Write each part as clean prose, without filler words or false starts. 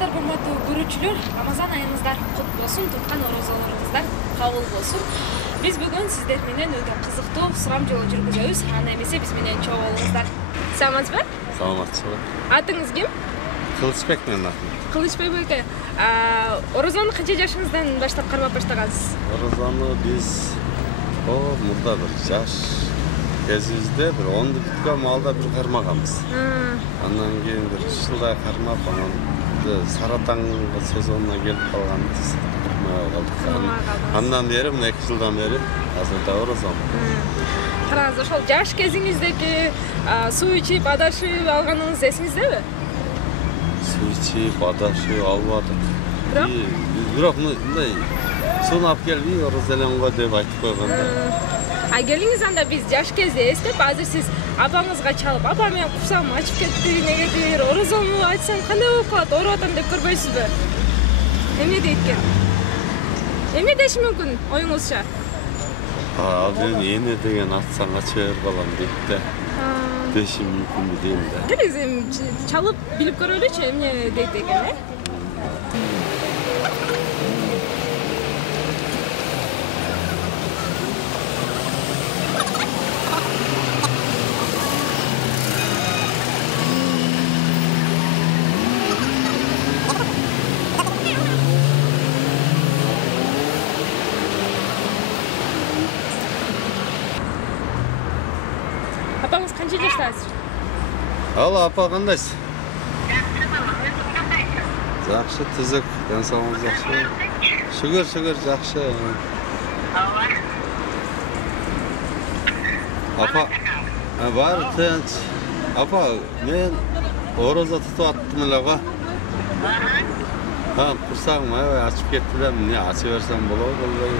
Саламатсыздар, урматтуу көрүүчүлөр. Рамазан айыңыздар кут болсун, туткан орозолоруңуздар кабыл болсун. Биз бүгүн сиздер менен өтө кызыктуу сурам жолу жүргүзөбүз. Аны эмесе биз менен чогуу болуңуздар. Саламатсызбы? Саламатсызбы. Атыңыз ким? Кылычбек менен атым. Кылычбек байке. Орозону канча жашыңыздан баштап кармап баштагансыз? Орозону биз мурда бир жаш кезибизде бир 10 бүткөн маалда бир кармаганбыз. Андан кийин бир 3 жылдай кармап, анан Саратан сезонуна келип калганбыз. Андан бери, 2 жылдан бери азырда орозом. Караңыз, ошол жаш кезиңиздеги суу ичип, адашып алганыңыз эсиңиздеби? Суу ичип, адашып албадык. Бирок мындай сууну алып келбей, ороз элем го деп айтып койгон да. Келиңиз анда биз жаш кезде эстеп, азыр сиз апаңызга чалып, апа мен курсагым ачып кетти, негедир, орозомду айтсам кандай болуп калат, ооруп атам деп көрбөйсүзбү? Эмне дейт экен? Эмне деши мүмкүн оюңузча? Мен эмне деген атсаң ача бер балам дейт да. Деши мүмкүнбү дейм да. Келиңиз чалып билип көрөлүчү эмне дейт экен, Апаңыз канча жаштасыз? Алла, апа кандайсыз? Жакшы, түзүк. Ден соолугуңуз жакшыбы? Шүгүр, жакшы. Апа, баары тынч. Апа, мен орозо тутуп аттым эле го. Курсагым аябай ачып кетти да, эмне ача берсем болобу, болбойбу?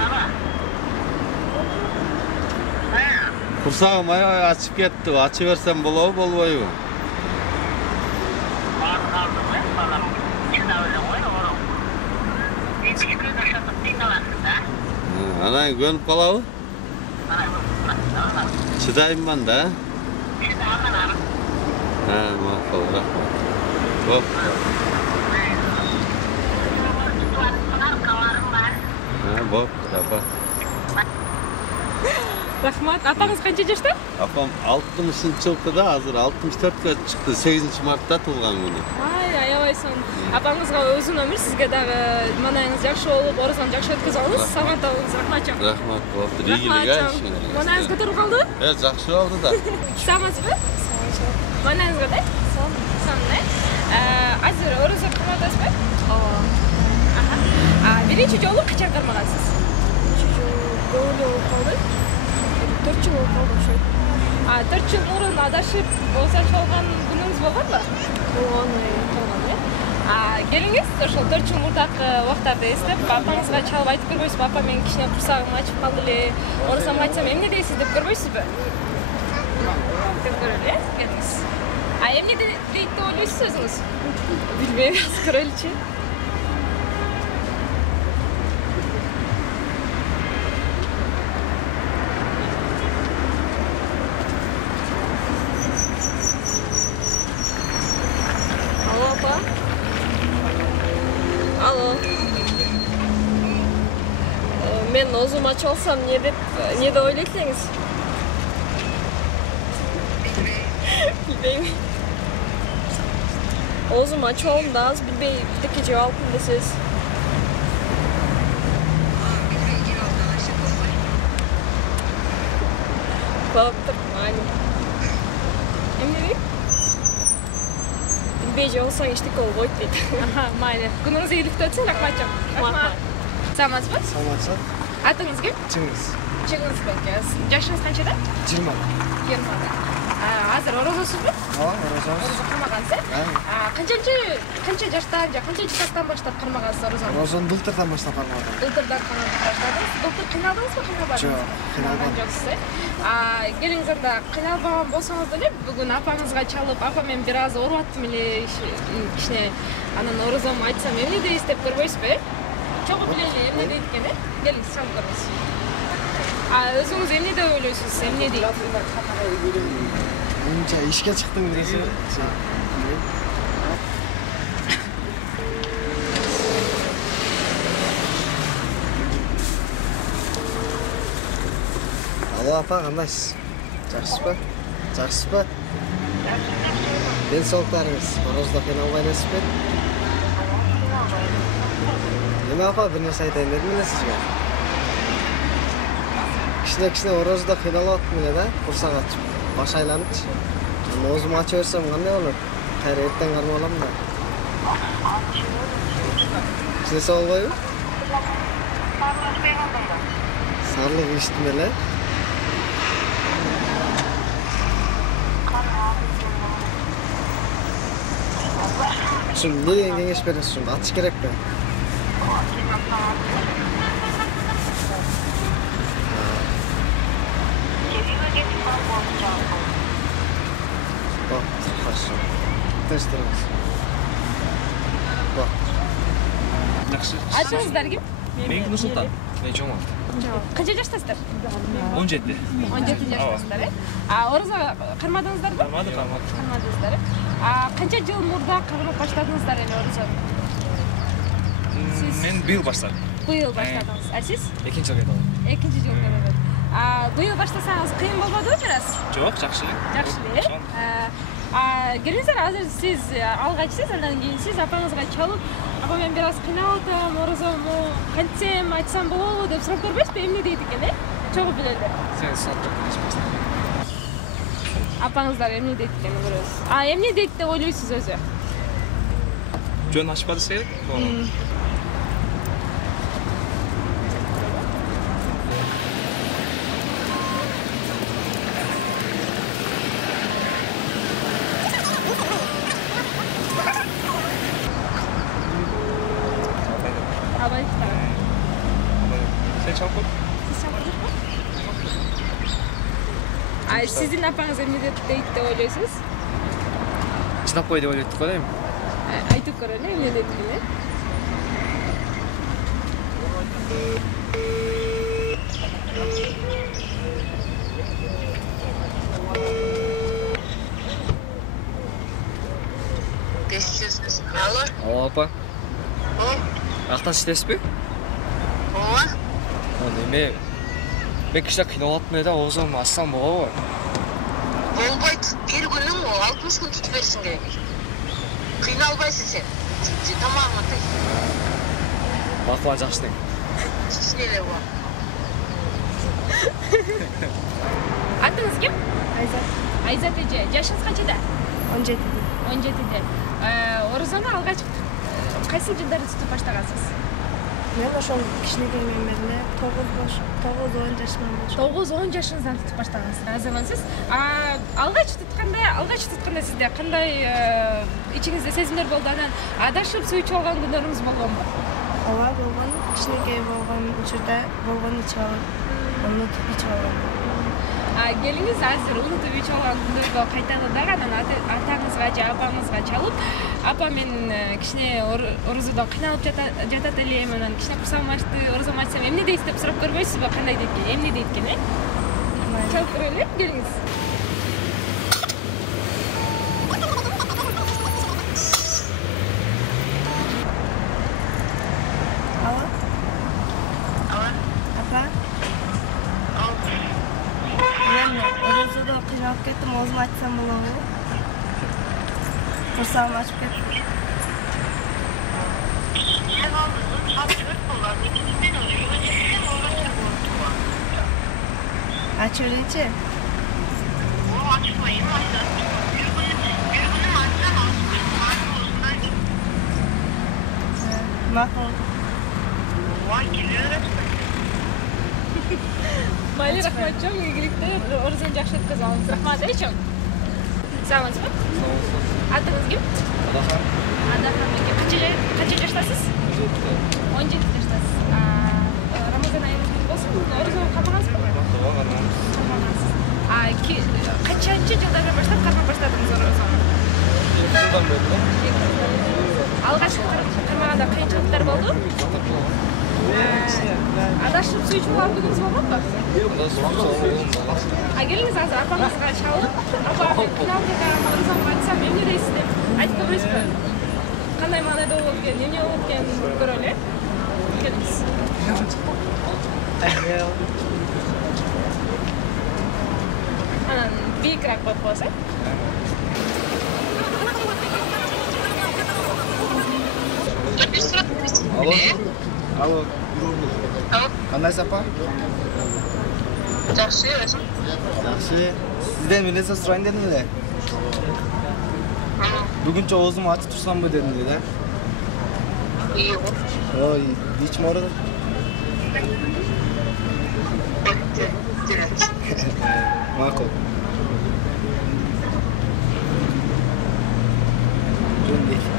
Курсагым аябай ачып кетти, ача берсем болобу, болбойбу? Анан көнүп калабы? Чыдаймын да? Макул, рахмат. Боп. Боп, апа. Рахмат. Апаңыз канча жашта? Апам 60 жылкыда, азыр 64кө чыкты. 8 мартта туулган күнү. Аябай сонун. Апаңызга өзүн өмүр, сизге дагы манайыңыз жакшы болуп, орозону жакшы өткөзүп алыңыз. Саламат болуңуз, рахмат чоң. Рахмат, болду. Ийгилик. Манайыңыз көтөрүп калдыбы? Жакшы болду да. Саламатсызбы? Манайыңыз кандай? Сонун. Азыр орозо кармап атасызбы? Ооба. Биринчи жолу качан кармагансыз? Биринчи жолу көп болуп калды. 4 жыл болуп калды ошо. 4 жыл мурун адашып болсо чалган күнүңүз болгонбу? Болгон. Келиңиз, ошол 4 жыл мурдакы убактарды эстеп, апаңызга чалып айтып көрбөйсүзбү? Апа, мен кичине курсагым ачып калды эле, орозомду айтсам эмне дейсиз деп көрбөйсүзбү? Деп көрөлү, келиңиз. Эмне дейт деп ойлойсуз өзүңүз? Билбейм, азыр көрөлүчү. Алло. Мен оозумду ачып алсам эмне деп ойлойт элеңиз? Билбейм. Оозумду ачып алдым да, азыр билбей бирдеке жеп алыпмын десеңиз. Болуптур, майли. Эмне дейт? Билбей жеп алсаң эчтеке болбойт дейт. Майли. Күнүңүз ийгиликтүү өтсүн, рахмат чоң. Рахмат. Саламатсызбы? Саламатсыз. Атыңыз ким? Чыңгыз. Чыңгыз байке. Жашыңыз канчада? 20. 20. Азыр орозосузбу? Орозо. Орозо кармагансыз? Канча жаштан, канча жаштан баштап кармагансыз орозону? Орозону былтырдан баштап кармадым. Былтырдан кармап баштадыңыз. Былтыр кыйналдыңызбы, кыйналбадыңызбы? Жок, кыйналбадым. Жоксуз. Келиңиз анда кыйналбаган болсоңуз деле бүгүн апаңызга чалып, апа мен бир аз ооруп аттым эле, кичине анан орозомду айтсам эмне дейсиз деп көрбөйсүзбү? Чогуу билели эмне дейт экен, келиңиз чалып көрөңүз. Өзүңүз эмне деп ойлойсуз? Эмне дейт? Менимче ишке чыктым десе. О, апа, қандайсыз? Жақсы ба? Жақсы ба? Денсаулықтарыңыз оразада қиналмайсыз ба? Еме апа, бір нәрсе айтайын дедім міне сізге. Кішкене оразада қиналып отырмын да, құрсақ ашып, баш айланыпты. Аузым аша берсем қандай olur? Қайыр еттен қармап аламын да. Кішкене сауал қойып? Сарлық ешітім еле. Şimdi ne деген кеңеш бересіз şimdi? Атыш керек пе? Bak, хорошо. Тесттеріңіз. Bak. Атыңыздар кім? Мен Нұрсұлтан. Мен Жомарт. Қанша жаштасыздар? 17. 17 жаштасыздар, е? Ораза қармадыңыздар ба? Қармадыңыздар, е? Қанша жыл мұрда қағынып баштадыңыздар елі оразаны? Мен биыл баштадым. Биыл баштадыңыз. Сіз? Екінші жылға кетіп. Екінші жылға кетіп. Биыл баштасаңыз қиын болмады ма біраз? Жоқ, жақсы. Жақсы, е? Келіңіздер, азыр сіз алғачсыз, андан кейін сіз апаңызға чалып, апа мен біраз қиналдым, оразамды қантсем, айтсам болу деп сұрап көрбейсіз бе? Эмне дейді екен, е? Чоғы біледі. Сен сұрап көрбейсіз. Апаңыздар эмне дейт экен көрөсүз. Эмне дейт деп ойлойсуз өзү? Жөн ашпады сен? Sen çabuk ol. Sizin apаңыз эмне дейт деп ойлойсуз? Чынап қой деп ойлойт қой дейм. Айтып көрөлү, эмне дейт экен, э? Алло, апа. Ақтан іштесіз бе? Ооба. Мен кішкене қиналып еді, оғызым ассам бола ғой. Болбойт, бір күнің 60 күн тұтып берсін керек. Қиналбайсың сен. Тамағыңа тый. Бақылан жақсы дең. Түсінеле бол. Атыңыз кім? Айзат. Айзат эже. Жашыңыз қанчада? 17. 17-де. Оразаны алгач кайсы жылдары тутуп баштагансыз? Мен ошол кичинекейден бери 9-10 жашымдан баштап. 9-10 жашыңыздан тутуп баштагансыз. Азырмансыз. Алгач тутканда сизде кандай ичиңизде сезимдер болду? Анан адашып сүйүчү алган күнөрүңүз болгонбу? Ооба, болгон. Кичинекей болгон учурда болгон ичип алып, унутуп ичип алгам. Келиңиз азыр унутуп ичип алган күндөрдө кайтадан дагы анан атаңызга же апаңызга чалып, апа мен кичине оразадан кыйналып жатат элем, анан кичине курсагым ачты, оразамды ачсам эмне дейсиз деп сурап көрбөйсүзбү? Кандай дейт экен? Эмне дейт экен, э? Чалып көрөлү, келиңиз. Алло? Апа? Мен оразада кыйналып кеттим, оозумду ачсам болобу? Курсагым ачып кетти. Sen aldın, açırt olan ikisinden önce yönetmen olacak oldu. Açı öyleyince? O açmayın, açsan. Bir günün açsan açmayın. Marka olsunlar ki. Makul. Vay geliyor. Майли рахмат чоң, ийгиликте оразаны жакшы өткөзүңүз. Рахмат чоң. Саламатсызбы? Атыңыз ким? Адахан. Адахан экен. Канча жаштасыз? 17 жаштасыз. Рамазан айыңыз куттук болсун. Оразаны кармагансызбы? Кармагансыз. Канчанчы жылдардан баштап кармап баштадыңыз оразаны? 2 жылдан бeri. Алгач кармаганда кыйынчылыктар болду? Адашып сүйүчүп алган күнүңүз болбоду? Келиңиз азыр апаңызга чалып, апа мен кыйналып жатам, оразамды ачсам эмне дейсиз деп айтып көрбөйсүзбү? Кандай маанайда болот экен, эмне болот экен көрөлү, э? Келиңиз. бийикирээк коюп коесуң. Алло. Алло. Кандайсыз апа? Жакшы, өзүң? Жакшы. Сизден бир нерсе сурайын дедим эле. Бүгүнчө оозумду ачып турсамбы дедим эле да. Ой, ичим ооруду. Макул. Жөндөй.